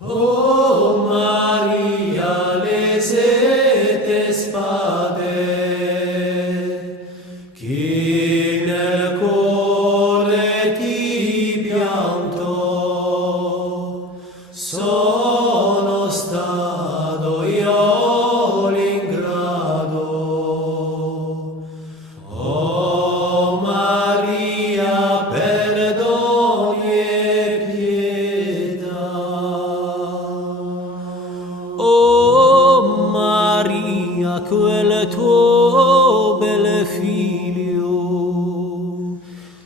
O Maria, le sette spade, chi nel cuore ti pianto, sono stato io l'ingrato. O Maria, perdoni e pietà. O Maria, quel tuo bel figlio,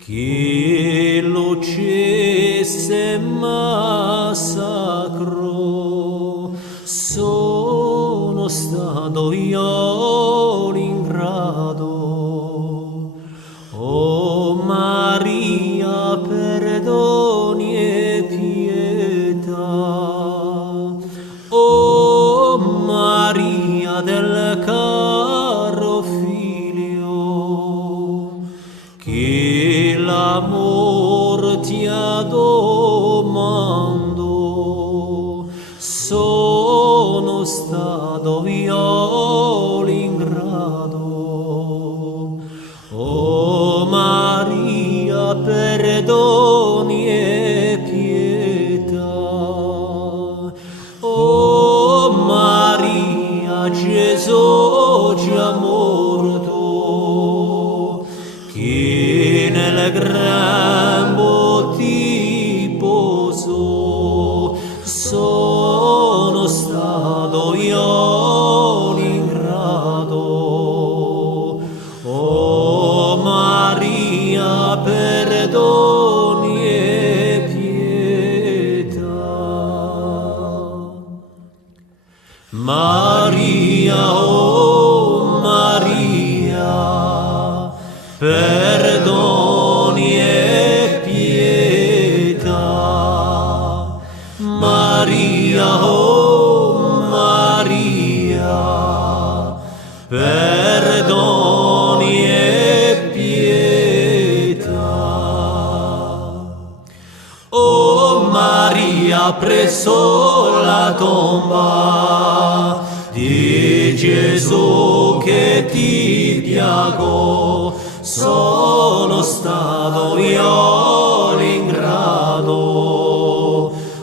chi l'uccise massacrò, sono stato io l'ingrato. O Maria, perdoni e pietà. O Maria del caro figlio, chi l'amor ti ha domando, sono stato io l'ingrato. O Maria, perdoni e pietà. O Maria, Gesù già morto, chi nel grembo ti posò, sono stato io l'ingrato. O Maria, perdoni e pietà. Maria, oh Maria, perdoni e pietà. Maria, oh Maria, perdoni e pietà. O Maria, presso la tomba di Gesù che ti piago, sono stato io l'ingrato.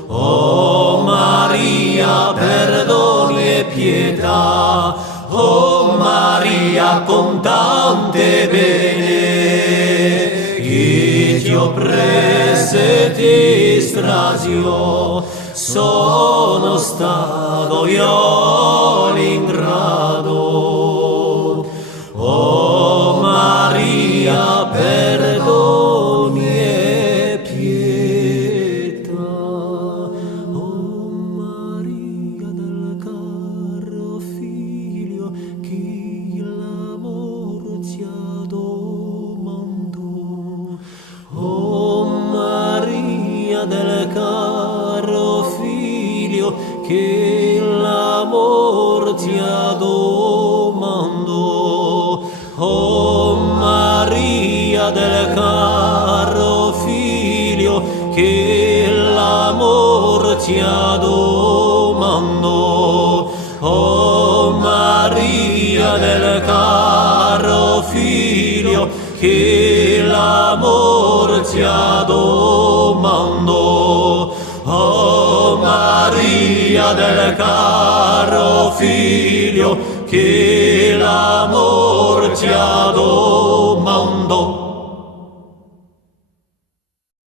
O Maria, perdoni e pietà. O Maria, con tante bene, chi ti oppresse ti strazio, sono stato io l'ingrato. O Maria, perdoni e pietà. O Maria del caro figlio, chi l'amor ti ha domando. O Maria del caro figlio, che l'amor ti ha domando. O Maria del caro figlio, che l'amor ti ha domando. O Maria del caro figlio, che l'amor ti ha domando. O Maria del caro figlio, che l'amor ti ha domando.